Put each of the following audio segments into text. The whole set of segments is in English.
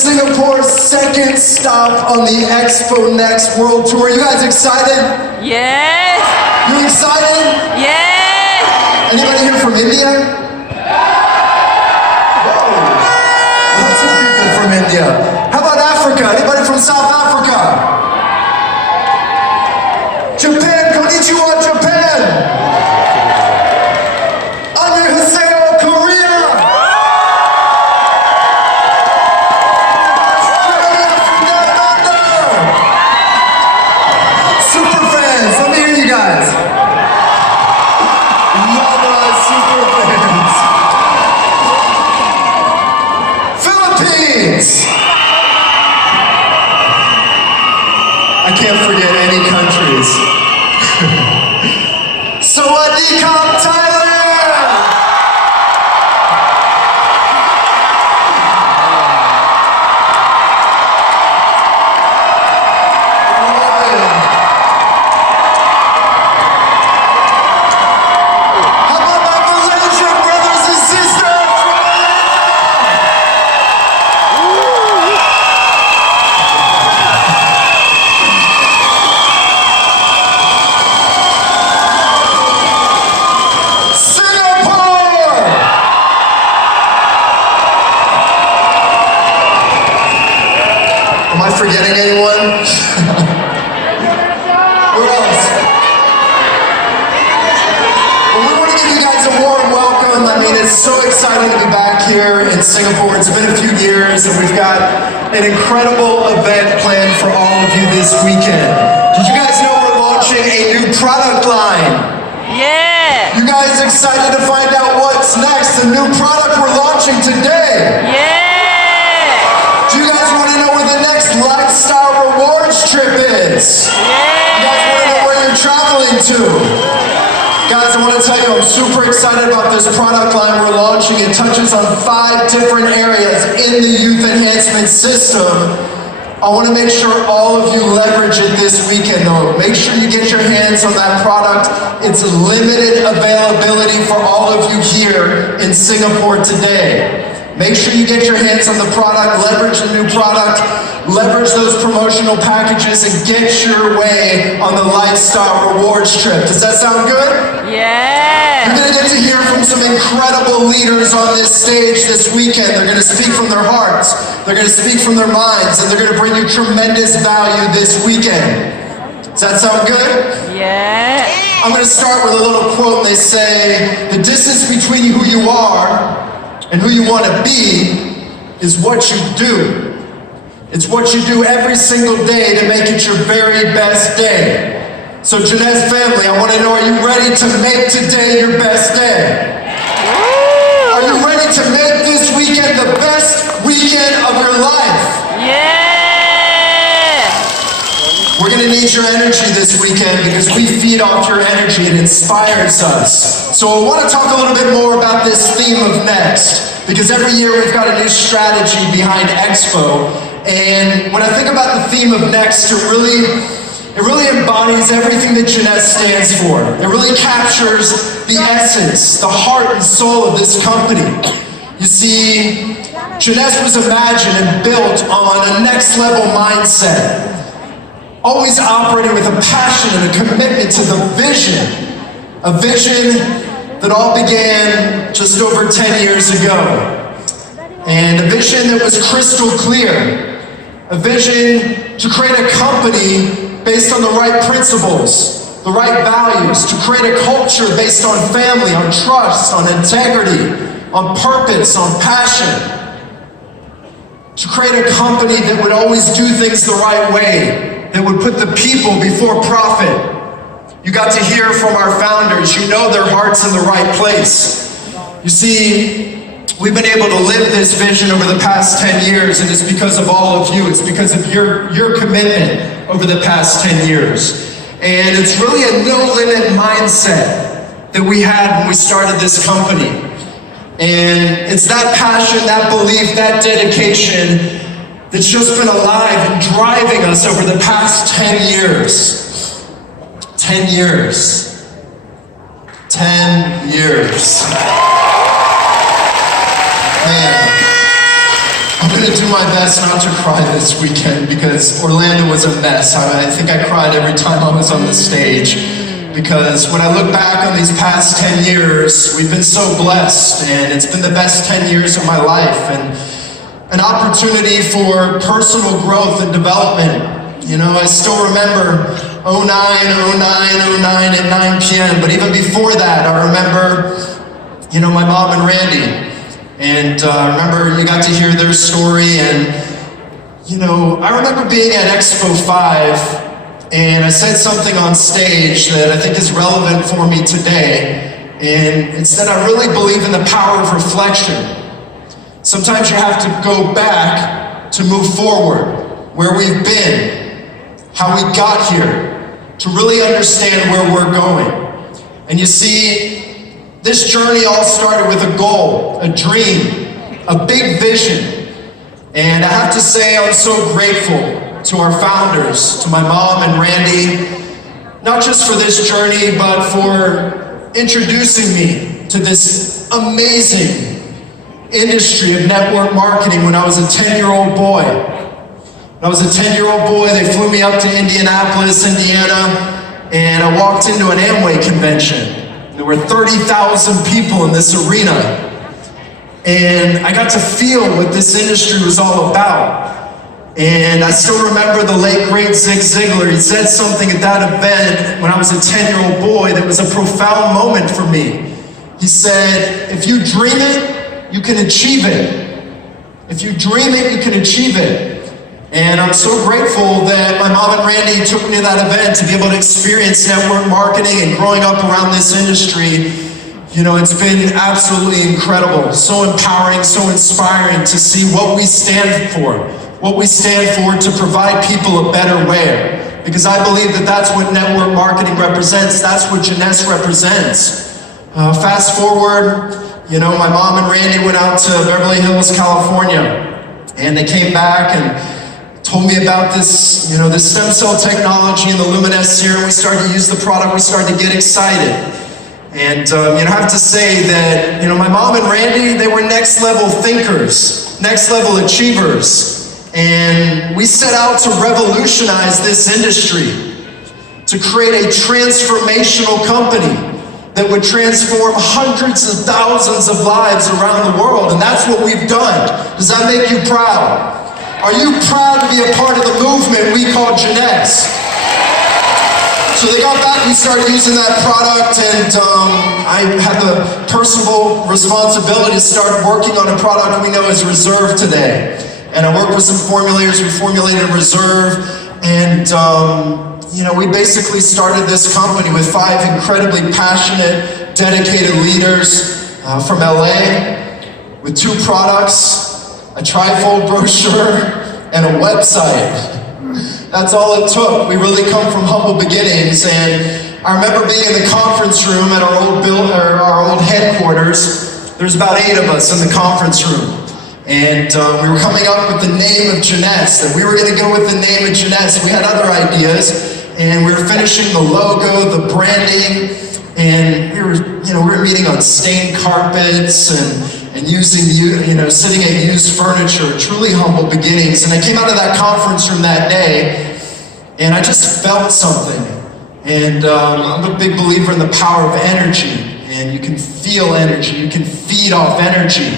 Singapore's second stop on the Expo Next World Tour. You guys excited? Yes! You excited? Yes! Anybody here from India? Whoa! Lots of people from India. How about Africa? Anybody from South Africa? Japan, konnichiwa, Japan! Annyeonghaseyo, Korea! Super fans, let me hear you guys. Love super fans. Philippines! I can't forget any countries. Sawadee-kap, Thailand! How about my Malaysian brothers and sisters from Singapore! Am I forgetting anyone? Where else? Well, we want to give you guys a warm welcome. I mean, it's so exciting to be back here in Singapore. It's been a few years, and we've got an incredible event planned for all of you this weekend. Did you guys know we're launching a new product line? Yeah! You guys excited to find out what's next? The new product we're launching today. Yeah! Do you guys want to know where the next lifestyle rewards trip is? You guys want to know where you're traveling to? Guys, I want to tell you, I'm super excited about this product line we're launching. It touches on 5 different areas in the youth enhancement system. I want to make sure all of you leverage it this weekend, though. Make sure you get your hands on that product. It's limited availability for all of you here in Singapore today. Make sure you get your hands on the product, leverage the new product, leverage those promotional packages, and get your way on the lifestyle rewards trip. Does that sound good? Yeah! You're going to get to hear from some incredible leaders on this stage this weekend. They're going to speak from their hearts, they're going to speak from their minds, and they're going to bring you tremendous value this weekend. Does that sound good? Yeah! I'm going to start with a little quote. They say, the distance between who you are and who you want to be is what you do. It's what you do every single day to make it your very best day. So Zina1004 family, I want to know, are you ready to make today your best day? Are you ready to make this weekend the best weekend of your life? Yeah! We're going to need your energy this weekend because we feed off your energy. It inspires us. So I want to talk a little bit more about this theme of Next, because every year we've got a new strategy behind Expo. And when I think about the theme of Next, it really embodies everything that Zina1004 stands for. It really captures the essence, the heart and soul of this company. You see, Zina1004 was imagined and built on a next level mindset. Always operating with a passion and a commitment to the vision. A vision that all began just over 10 years ago. And a vision that was crystal clear. A vision to create a company based on the right principles, the right values, to create a culture based on family, on trust, on integrity, on purpose, on passion. To create a company that would always do things the right way, that would put the people before profit. You got to hear from our founders. You know their heart's in the right place. You see, we've been able to live this vision over the past 10 years, and it's because of all of you. It's because of your commitment over the past 10 years. And it's really a no-limit mindset that we had when we started this company. And it's that passion, that belief, that dedication that's just been alive and driving us over the past 10 years. 10 years. 10 years. Man. I'm gonna do my best not to cry this weekend because Orlando was a mess. I think I cried every time I was on the stage. Because when I look back on these past 10 years, we've been so blessed, and it's been the best 10 years of my life, and an opportunity for personal growth and development. You know, I still remember 09 at 9 p.m., but even before that, I remember, you know, my mom and Randy. And I remember you got to hear their story, and, you know, I remember being at Expo 5, and I said something on stage that I think is relevant for me today, and it's that I really believe in the power of reflection. Sometimes you have to go back to move forward, where we've been, how we got here, to really understand where we're going. And you see, this journey all started with a goal, a dream, a big vision. And I have to say I'm so grateful to our founders, to my mom and Randy, not just for this journey, but for introducing me to this amazing industry of network marketing when I was a 10-year-old boy. When I was a 10-year-old boy, they flew me up to Indianapolis, Indiana, and I walked into an Amway convention. There were 30,000 people in this arena, and I got to feel what this industry was all about. And I still remember the late great Zig Ziglar. He said something at that event when I was a 10-year-old boy that was a profound moment for me. He said, if you dream it, you can achieve it. If you dream it, you can achieve it. And I'm so grateful that my mom and Randy took me to that event to be able to experience network marketing and growing up around this industry. You know, it's been absolutely incredible, so empowering, so inspiring to see what we stand for to provide people a better way. Because I believe that that's what network marketing represents, that's what Jeunesse represents. Fast forward, you know, my mom and Randy went out to Beverly Hills, California, and they came back and told me about this, you know, this stem cell technology and the Luminesce serum. We started to use the product, we started to get excited. And you know, I have to say that, you know, my mom and Randy, they were next level thinkers, next level achievers. And we set out to revolutionize this industry, to create a transformational company that would transform hundreds of thousands of lives around the world. And that's what we've done. Does that make you proud? Are you proud to be a part of the movement we call Jeunesse? So they got back, we started using that product, and I had the personal responsibility to start working on a product we know as Reserve today. And I worked with some formulators, we formulated Reserve, and you know, we basically started this company with 5 incredibly passionate, dedicated leaders from LA, with 2 products, a trifold brochure, and a website. That's all it took. We really come from humble beginnings, and I remember being in the conference room at our old headquarters. There's about 8 of us in the conference room. And we were coming up with the name of Jeunesse, that we were going to go with the name of Jeunesse. We had other ideas, and we were finishing the logo, the branding, and we were meeting on stained carpets and using, you know, sitting at used furniture, truly humble beginnings. And I came out of that conference room that day, and I just felt something. And I'm a big believer in the power of energy, and you can feel energy, you can feed off energy.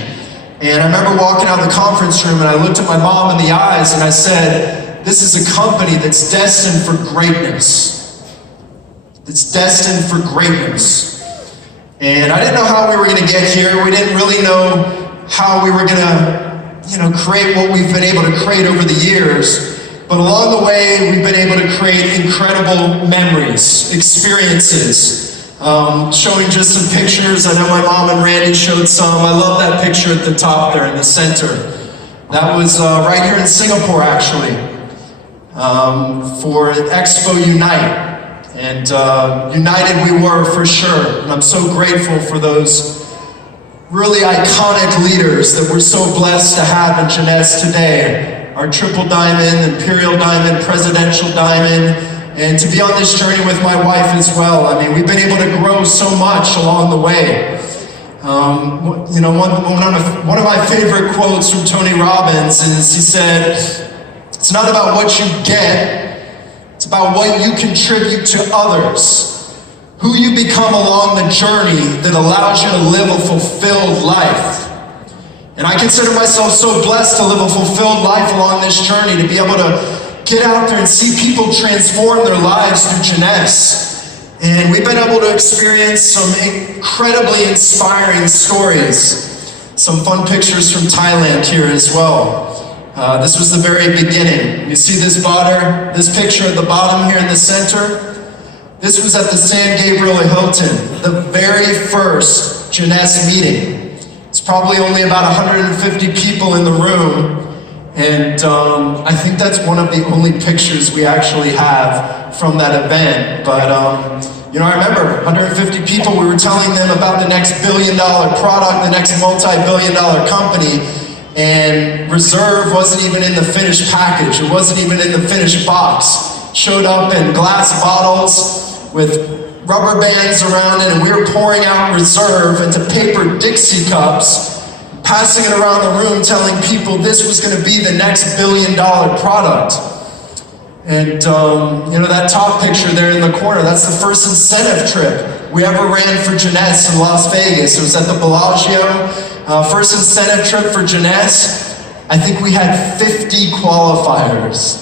And I remember walking out of the conference room, and I looked at my mom in the eyes, and I said, this is a company that's destined for greatness. That's destined for greatness. And I didn't know how we were going to get here. We didn't really know how we were going to, you know, create what we've been able to create over the years. But along the way, we've been able to create incredible memories, experiences. Showing just some pictures. I know my mom and Randy showed some. I love that picture at the top there in the center. That was right here in Singapore, actually, for Expo Unite. And united we were, for sure. And I'm so grateful for those really iconic leaders that we're so blessed to have in Jeunesse today. Our Triple Diamond, Imperial Diamond, Presidential Diamond, and to be on this journey with my wife as well. I mean, we've been able to grow so much along the way. One of my favorite quotes from Tony Robbins is, he said, "It's not about what you get, it's about what you contribute to others, who you become along the journey that allows you to live a fulfilled life." And I consider myself so blessed to live a fulfilled life along this journey, to be able to get out there and see people transform their lives through Jeunesse. And we've been able to experience some incredibly inspiring stories. Some fun pictures from Thailand here as well. This was the very beginning. You see this picture at the bottom here in the center? This was at the San Gabriel Hilton, the very first Jeunesse meeting. It's probably only about 150 people in the room. And I think that's one of the only pictures we actually have from that event. But I remember 150 people, we were telling them about the next billion-dollar product, the next multi-billion-dollar company, and Reserve wasn't even in the finished package. It wasn't even in the finished box. Showed up in glass bottles with rubber bands around it, and we were pouring out Reserve into paper Dixie cups, passing it around the room, telling people this was going to be the next billion-dollar product. And that top picture there in the corner, that's the first incentive trip we ever ran for Jeunesse in Las Vegas. It was at the Bellagio. First incentive trip for Jeunesse. I think we had 50 qualifiers.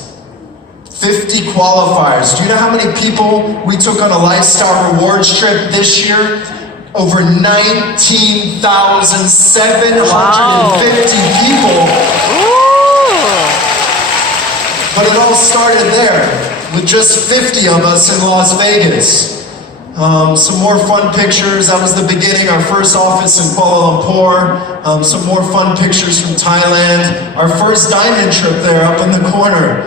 50 qualifiers. Do you know how many people we took on a lifestyle rewards trip this year? Over 19,750 people. But it all started there, with just 50 of us in Las Vegas. Some more fun pictures. That was the beginning, our first office in Kuala Lumpur. Some more fun pictures from Thailand. Our first diamond trip there up in the corner.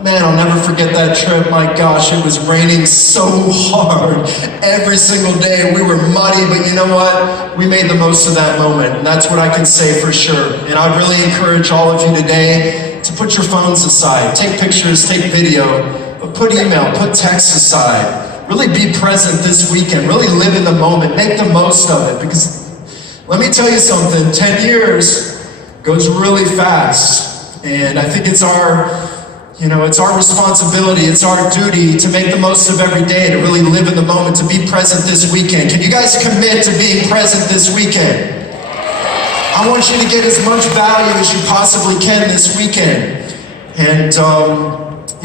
Man, I'll never forget that trip. My gosh, it was raining so hard every single day. We were muddy, but you know what? We made the most of that moment, and that's what I can say for sure. And I really encourage all of you today to put your phones aside. Take pictures, take video, but put email, put text aside. Really be present this weekend. Really live in the moment. Make the most of it, because let me tell you something, 10 years goes really fast. And I think it's our responsibility, it's our duty to make the most of every day, to really live in the moment, to be present this weekend. Can you guys commit to being present this weekend? I want you to get as much value as you possibly can this weekend. And,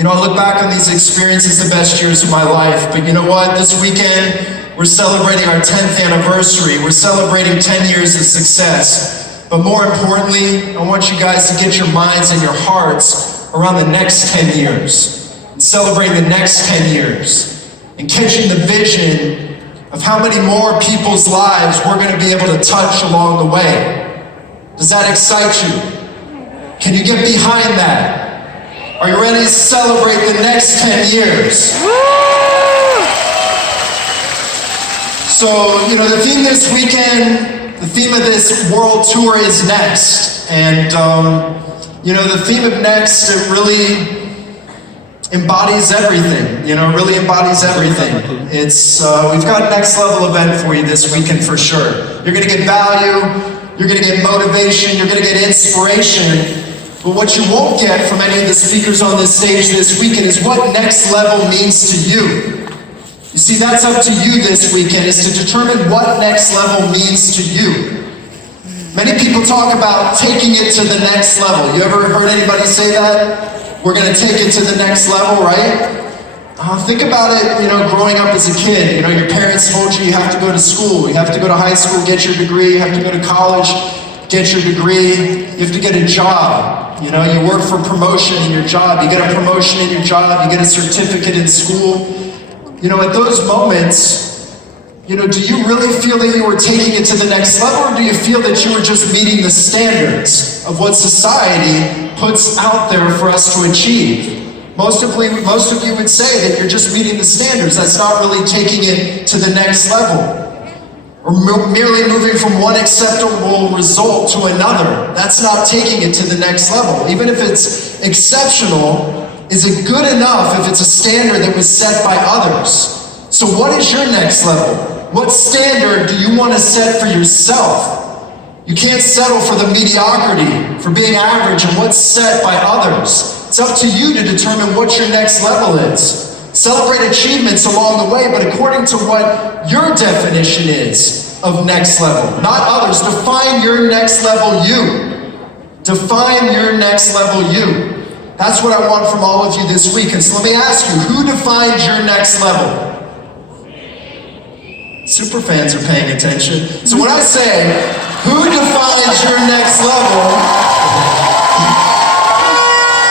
I look back on these experiences, the best years of my life, but you know what? This weekend, we're celebrating our 10th anniversary. We're celebrating 10 years of success. But more importantly, I want you guys to get your minds and your hearts around the next 10 years, and celebrating the next 10 years, and catching the vision of how many more people's lives we're going to be able to touch along the way. Does that excite you? Can you get behind that? Are you ready to celebrate the next 10 years? So, the theme this weekend, the theme of this world tour is Next. And, the theme of Next, it really embodies everything, really embodies everything. It's, we've got a next level event for you this weekend for sure. You're gonna get value, you're gonna get motivation, you're gonna get inspiration, but what you won't get from any of the speakers on this stage this weekend is what next level means to you. You see, that's up to you this weekend, is to determine what next level means to you. Many people talk about taking it to the next level. You ever heard anybody say that? We're gonna take it to the next level, right? Think about it, growing up as a kid. Your parents told you have to go to school, you have to go to high school, get your degree, you have to go to college, get your degree, you have to get a job. You work for promotion in your job, you get a promotion in your job, you get a certificate in school. At those moments, do you really feel that you were taking it to the next level, or do you feel that you were just meeting the standards of what society puts out there for us to achieve? Most of you would say that you're just meeting the standards. That's not really taking it to the next level. Or merely moving from one acceptable result to another. That's not taking it to the next level. Even if it's exceptional, is it good enough if it's a standard that was set by others? So what is your next level? What standard do you want to set for yourself? You can't settle for the mediocrity, for being average and what's set by others. It's up to you to determine what your next level is. Celebrate achievements along the way, but according to what your definition is of next level, not others. Define your next level you. Define your next level you. That's what I want from all of you this week. And so let me ask you, who defines your next level? Super fans are paying attention. So when I say, who defines your next level?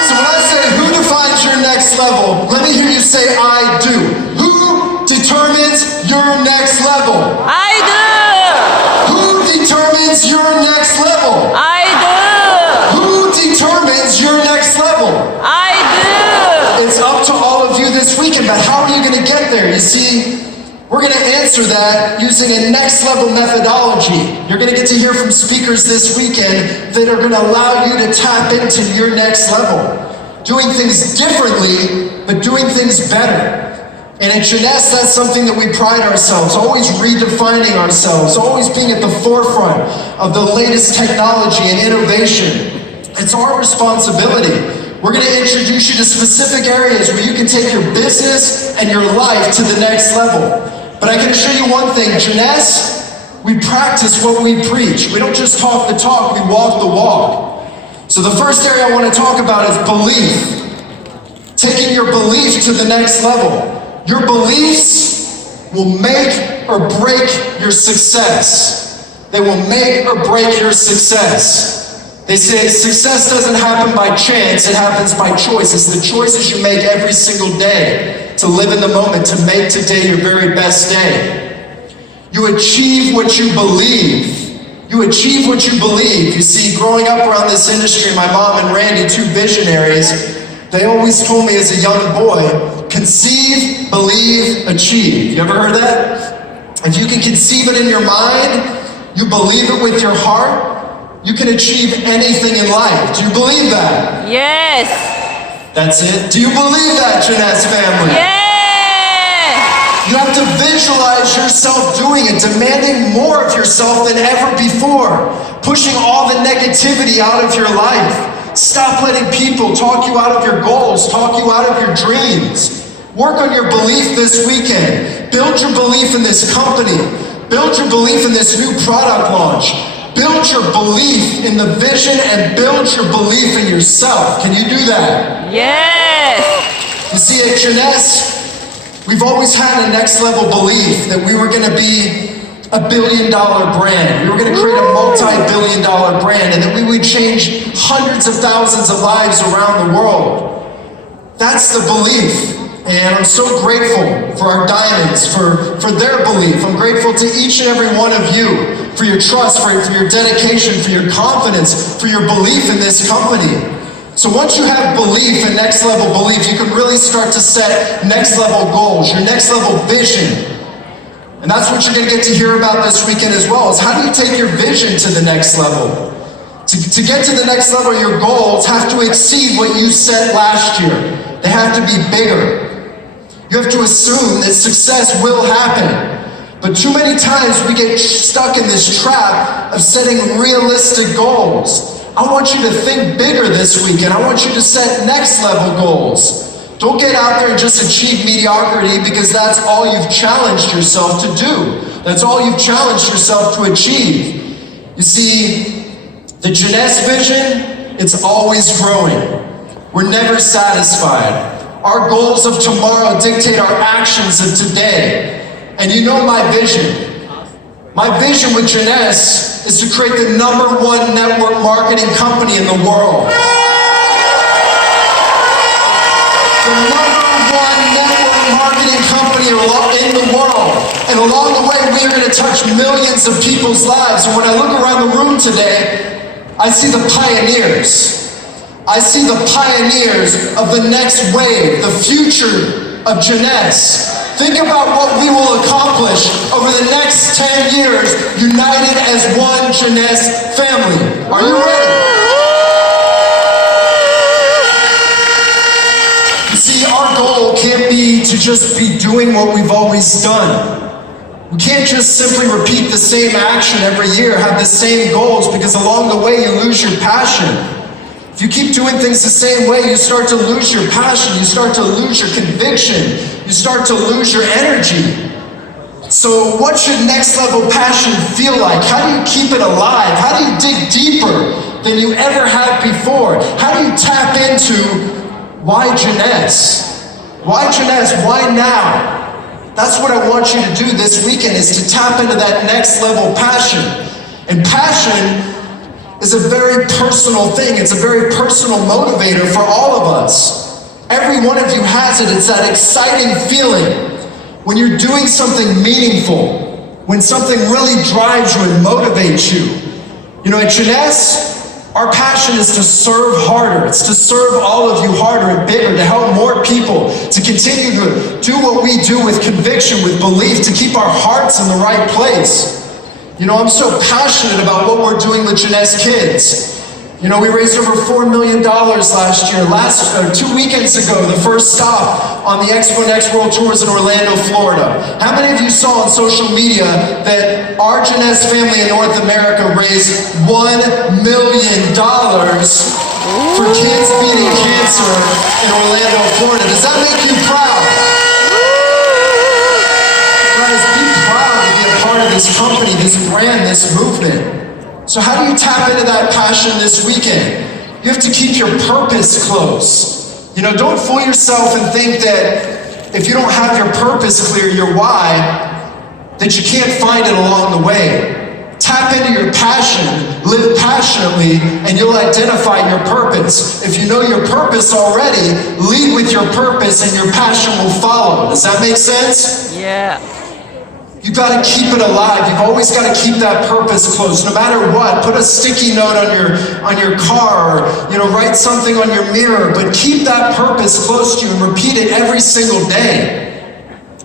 So when I say, who defines your next level? Let me hear you say, I do. Who determines your next level? I do. Who determines your next level? I do. Who determines your next level? I do. It's up to all of you this weekend, but how are you going to get there? You see, we're going to answer that using a next level methodology. You're going to get to hear from speakers this weekend that are going to allow you to tap into your next level. Doing things differently, but doing things better. And at Jeunesse, that's something that we pride ourselves, always redefining ourselves, always being at the forefront of the latest technology and innovation. It's our responsibility. We're going to introduce you to specific areas where you can take your business and your life to the next level. But I can assure you one thing, Jeunesse, we practice what we preach. We don't just talk the talk, we walk the walk. So the first area I want to talk about is belief. Taking your belief to the next level. Your beliefs will make or break your success. They will make or break your success. They say success doesn't happen by chance, it happens by choice. It's the choices you make every single day to live in the moment, to make today your very best day. You achieve what you believe. You achieve what you believe. You see, growing up around this industry, my mom and Randy, two visionaries, they always told me as a young boy, conceive, believe, achieve. You ever heard that? If you can conceive it in your mind, you believe it with your heart, you can achieve anything in life. Do you believe that? Yes. That's it? Do you believe that, Jeunesse family? Yeah. You have to visualize yourself doing it, demanding more of yourself than ever before, pushing all the negativity out of your life. Stop letting people talk you out of your goals, talk you out of your dreams. Work on your belief this weekend. Build your belief in this company. Build your belief in this new product launch. Build your belief in the vision and build your belief in yourself. Can you do that? Yes. You see, at Jeunesse, we've always had a next level belief that we were going to be a billion-dollar brand. We were going to create a multi-billion-dollar brand and that we would change hundreds of thousands of lives around the world. That's the belief. And I'm so grateful for our diamonds, for their belief. I'm grateful to each and every one of you for your trust, for your dedication, for your confidence, for your belief in this company. So once you have belief and next level belief, you can really start to set next level goals, your next level vision. And that's what you're going to get to hear about this weekend as well, is how do you take your vision to the next level? To get to the next level, your goals have to exceed what you set last year. They have to be bigger. You have to assume that success will happen. But too many times we get stuck in this trap of setting realistic goals. I want you to think bigger this weekend. I want you to set next level goals. Don't get out there and just achieve mediocrity because that's all you've challenged yourself to do. That's all you've challenged yourself to achieve. You see, the Jeunesse vision, it's always growing. We're never satisfied. Our goals of tomorrow dictate our actions of today. And you know my vision. My vision with Jeunesse is to create the #1 network marketing company in the world. The #1 network marketing company in the world. And along the way, we are going to touch millions of people's lives. And when I look around the room today, I see the pioneers. I see the pioneers of the next wave, the future of Jeunesse. Think about what we will accomplish over the next 10 years, united as one Jeunesse family. Are you ready? You see, our goal can't be to just be doing what we've always done. We can't just simply repeat the same action every year, have the same goals, because along the way you lose your passion. If you keep doing things the same way, you start to lose your passion, you start to lose your conviction, you start to lose your energy. So what should next level passion feel like? How do you keep it alive? How do you dig deeper than you ever have before? How do you tap into why Jeunesse? Why Jeunesse? Why now? That's what I want you to do this weekend, is to tap into that next level passion. And passion is a very personal thing. It's a very personal motivator for all of us. Every one of you has it. It's that exciting feeling when you're doing something meaningful, when something really drives you and motivates you. You know, at Jeunesse, our passion is to serve harder. It's to serve all of you harder and bigger, to help more people, to continue to do what we do with conviction, with belief, to keep our hearts in the right place. You know, I'm so passionate about what we're doing with Jeunesse Kids. You know, we raised over $4 million last year. 2 weekends ago, the first stop on the Expo Next World Tours in Orlando, Florida. How many of you saw on social media that our Jeunesse family in North America raised $1 million for kids beating cancer in Orlando, Florida? Does that make you proud? Guys, be proud to be a part of this company, this brand, this movement. So how do you tap into that passion this weekend? You have to keep your purpose close. You know, don't fool yourself and think that if you don't have your purpose clear, your why, that you can't find it along the way. Tap into your passion, live passionately, and you'll identify your purpose. If you know your purpose already, lead with your purpose and your passion will follow. Does that make sense? Yeah. You've got to keep it alive. You've always got to keep that purpose close. No matter what, put a sticky note on your car, or, you know, write something on your mirror, but keep that purpose close to you and repeat it every single day.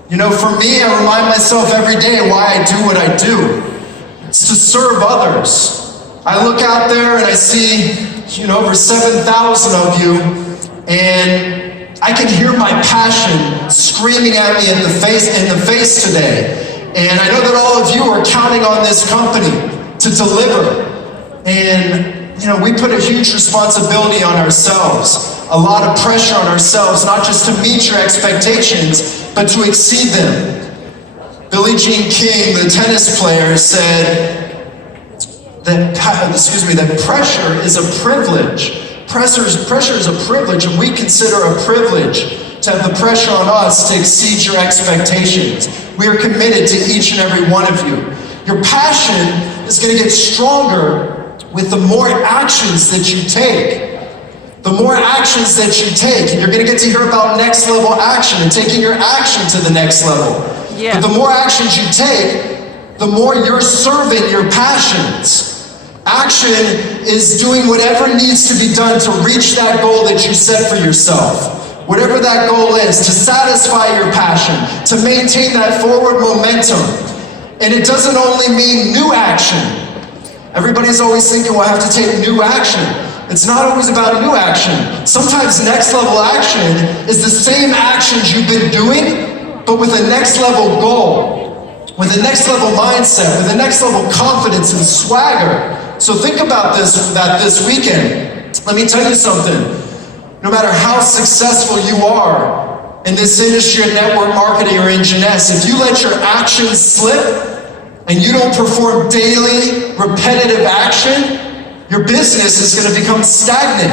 You know, for me, I remind myself every day why I do what I do. It's to serve others. I look out there and I see, you know, over 7,000 of you, and I can hear my passion screaming at me in the face today. And I know that all of you are counting on this company to deliver. And, you know, we put a huge responsibility on ourselves, a lot of pressure on ourselves, not just to meet your expectations, but to exceed them. Billie Jean King, the tennis player, said that, that pressure is a privilege. Pressure is a privilege, and we consider a privilege to have the pressure on us to exceed your expectations. We are committed to each and every one of you. Your passion is going to get stronger with the more actions that you take. The more actions that you take, and you're going to get to hear about next level action and taking your action to the next level. Yeah. But the more actions you take, the more you're serving your passions. Action is doing whatever needs to be done to reach that goal that you set for yourself. Whatever that goal is, to satisfy your passion, to maintain that forward momentum. And it doesn't only mean new action. Everybody's always thinking, well, I have to take new action. It's not always about new action. Sometimes next level action is the same actions you've been doing, but with a next level goal, with a next level mindset, with a next level confidence and swagger. So think about this weekend. Let me tell you something. No matter how successful you are in this industry of network marketing or in Jeunesse, if you let your actions slip and you don't perform daily, repetitive action, your business is going to become stagnant.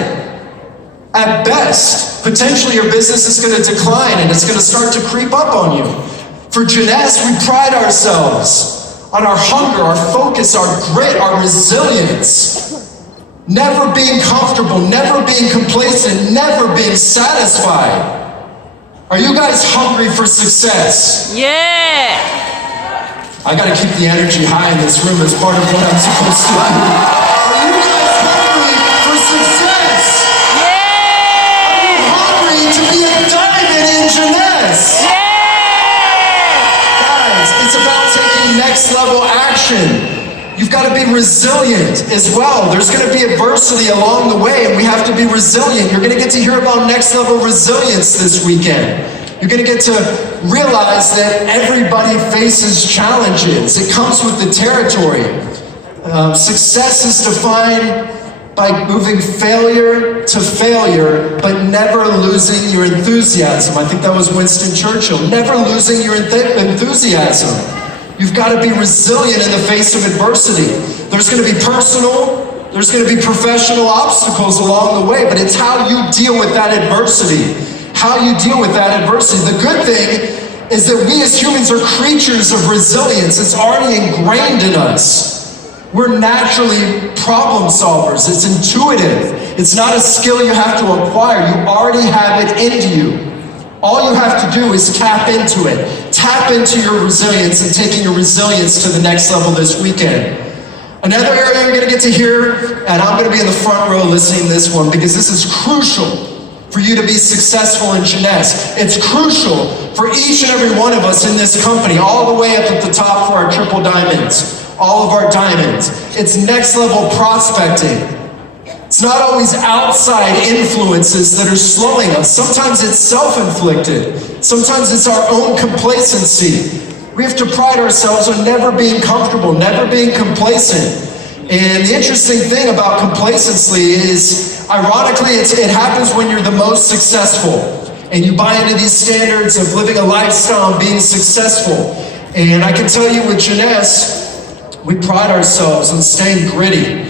At best, potentially your business is going to decline and it's going to start to creep up on you. For Jeunesse, we pride ourselves on our hunger, our focus, our grit, our resilience. Never being comfortable, never being complacent, never being satisfied. Are you guys hungry for success? Yeah. I gotta keep the energy high in this room as part of what I'm supposed to do. Are you guys hungry for success? Yeah. Are you hungry to be a diamond in Jeunesse? Yeah. Guys, it's about taking next level action. You've got to be resilient as well. There's going to be adversity along the way, and we have to be resilient. You're going to get to hear about next level resilience this weekend. You're going to get to realize that everybody faces challenges. It comes with the territory. Success is defined by moving failure to failure, but never losing your enthusiasm. I think that was Winston Churchill. Never losing your enthusiasm. You've got to be resilient in the face of adversity. There's going to be personal, there's going to be professional obstacles along the way, but it's how you deal with that adversity. How you deal with that adversity. The good thing is that we as humans are creatures of resilience. It's already ingrained in us. We're naturally problem solvers. It's intuitive. It's not a skill you have to acquire. You already have it into you. All you have to do is tap into it. Tap into your resilience and taking your resilience to the next level this weekend. Another area you're going to get to hear, and I'm going to be in the front row listening to this one because this is crucial for you to be successful in Jeunesse. It's crucial for each and every one of us in this company, all the way up at the top for our triple diamonds. All of our diamonds. It's next level prospecting. It's not always outside influences that are slowing us. Sometimes it's self-inflicted. Sometimes it's our own complacency. We have to pride ourselves on never being comfortable, never being complacent. And the interesting thing about complacency is, ironically, it happens when you're the most successful. And you buy into these standards of living a lifestyle and being successful. And I can tell you with Jeunesse, we pride ourselves on staying gritty.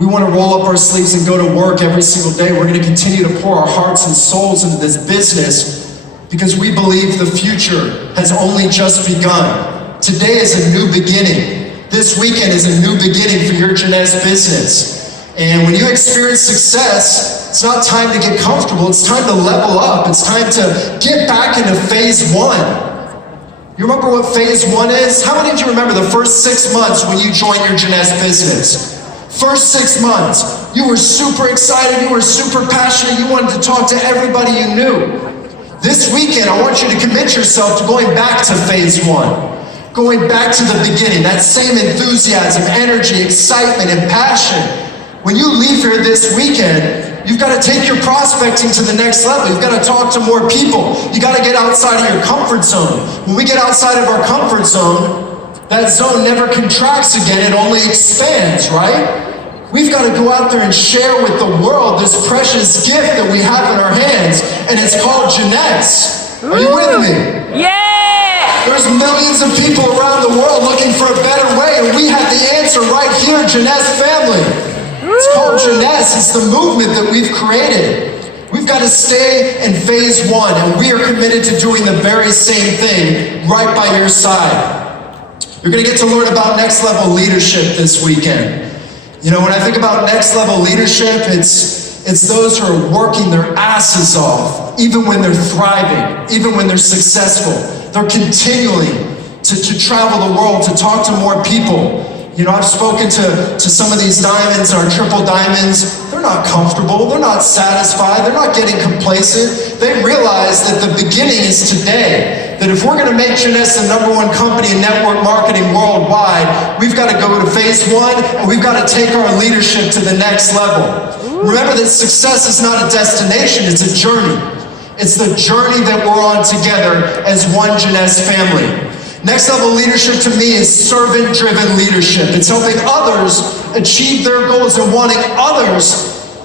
We want to roll up our sleeves and go to work every single day. We're going to continue to pour our hearts and souls into this business because we believe the future has only just begun. Today is a new beginning. This weekend is a new beginning for your Jeunesse business. And when you experience success, it's not time to get comfortable. It's time to level up. It's time to get back into phase one. You remember what phase one is? How many of you remember the first 6 months when you joined your Jeunesse business? First 6 months, you were super excited, you were super passionate, you wanted to talk to everybody you knew. This weekend, I want you to commit yourself to going back to phase one. Going back to the beginning, that same enthusiasm, energy, excitement, and passion. When you leave here this weekend, you've got to take your prospecting to the next level. You've got to talk to more people. You got to get outside of your comfort zone. When we get outside of our comfort zone, that zone never contracts again, it only expands, right? We've got to go out there and share with the world this precious gift that we have in our hands, and it's called Jeunesse. Are you with me? Yeah! There's millions of people around the world looking for a better way, and we have the answer right here, Jeunesse family. It's called Jeunesse. It's the movement that we've created. We've got to stay in phase one, and we are committed to doing the very same thing right by your side. You're going to get to learn about next level leadership this weekend. You know, when I think about next level leadership, it's those who are working their asses off, even when they're thriving, even when they're successful. They're continuing to travel the world, to talk to more people. You know, I've spoken to some of these diamonds, our triple diamonds. They're not comfortable. They're not satisfied. They're not getting complacent. They realize that the beginning is today. That if we're going to make Jeunesse the #1 company in network marketing worldwide, we've got to go to phase one, and we've got to take our leadership to the next level. Remember that success is not a destination, it's a journey. It's the journey that we're on together as one Jeunesse family. Next level leadership to me is servant-driven leadership. It's helping others achieve their goals and wanting others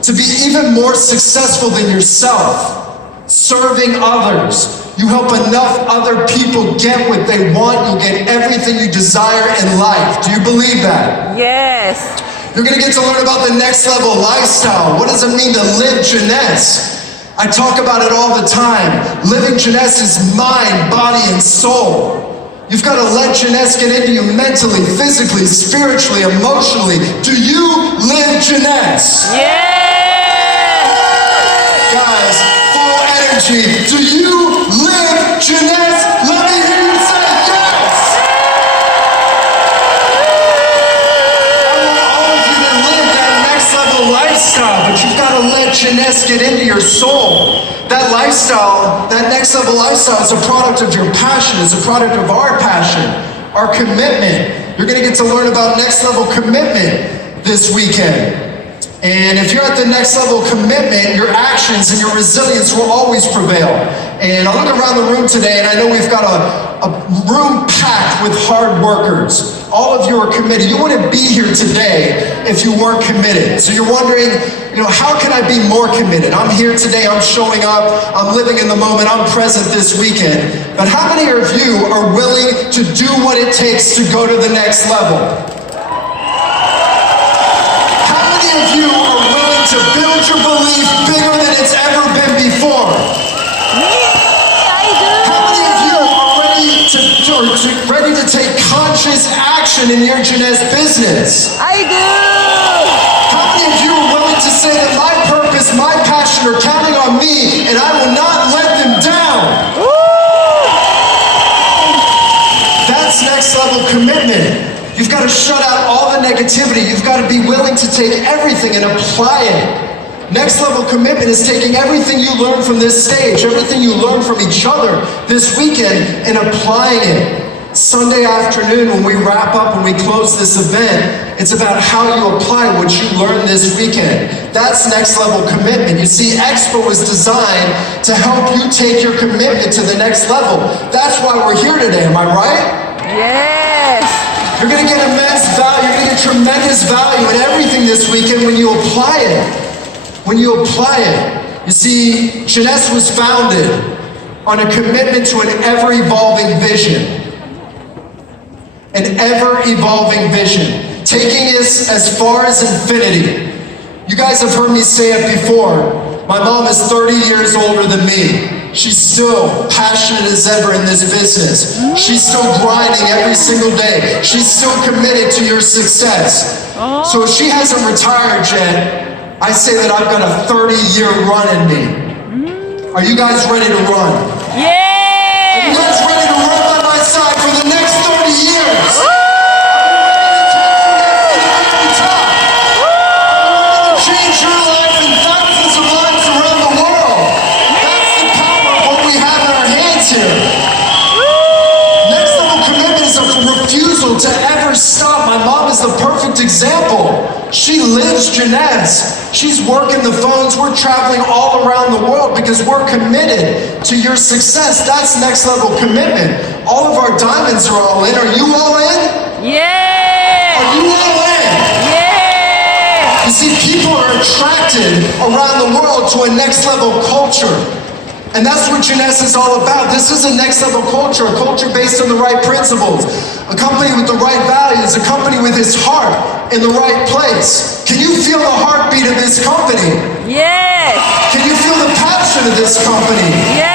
to be even more successful than yourself. Serving others. You help enough other people get what they want, you'll get everything you desire in life. Do you believe that? Yes. You're going to get to learn about the next level lifestyle. What does it mean to live Jeunesse? I talk about it all the time. Living Jeunesse is mind, body, and soul. You've got to let Jeunesse get into you mentally, physically, spiritually, emotionally. Do you live Jeunesse? Yeah! Guys, full energy. Do you live Jeunesse? Let me hear you say yes! I want all of you to live that next level lifestyle, but you've got to let Jeunesse get into your soul. That lifestyle, that next level lifestyle is a product of your passion. It's a product of our passion, our commitment. You're going to get to learn about next level commitment this weekend. And if you're at the next level of commitment, your actions and your resilience will always prevail. And I look around the room today, and I know we've got a room packed with hard workers. All of you are committed. You wouldn't be here today if you weren't committed. So you're wondering, how can I be more committed? I'm here today, I'm showing up, I'm living in the moment, I'm present this weekend. But how many of you are willing to do what it takes to go to the next level? How many of you are willing to build your belief bigger than it's ever been before? How many of you are ready to take conscious action in your Zina1004 business? I do. How many of you are willing to say that my purpose, my passion are counting on me and I will not let them down? That's next level commitment. You've got to shut out all the negativity. You've got to be willing to take everything and apply it. Next level commitment is taking everything you learn from this stage, everything you learn from each other this weekend, and applying it. Sunday afternoon, when we wrap up and we close this event, it's about how you apply what you learned this weekend. That's next level commitment. You see, Expo was designed to help you take your commitment to the next level. That's why we're here today, am I right? Yes. You're going to get immense value, you're going to get tremendous value in everything this weekend when you apply it. When you apply it. You see, Zina1004 was founded on a commitment to an ever-evolving vision. An ever-evolving vision. Taking us as far as infinity. You guys have heard me say it before. My mom is 30 years older than me. She's still passionate as ever in this business. She's still grinding every single day. She's still committed to your success. So if she hasn't retired yet, I say that I've got a 30-year run in me. Are you guys ready to run? Yeah. Are you guys ready to run by my side for the next 30 years? Change your life and thousands of lives around the world. That's the power of what we have in our hands here. Next level commitment is a refusal to ever stop. My mom is the perfect example. She lives Zina1004. She's working the phones. We're traveling all around the world because we're committed to your success. That's next level commitment. All of our diamonds are all in. Are you all in? Yeah. Are you all in? Yeah. You see, people are attracted around the world to a next level culture. And that's what Zina1004 is all about. This is a next level culture, a culture based on the right principles, a company with the right values, a company with its heart in the right place. Can you feel the heartbeat of this company? Yes. Can you feel the passion of this company? Yes.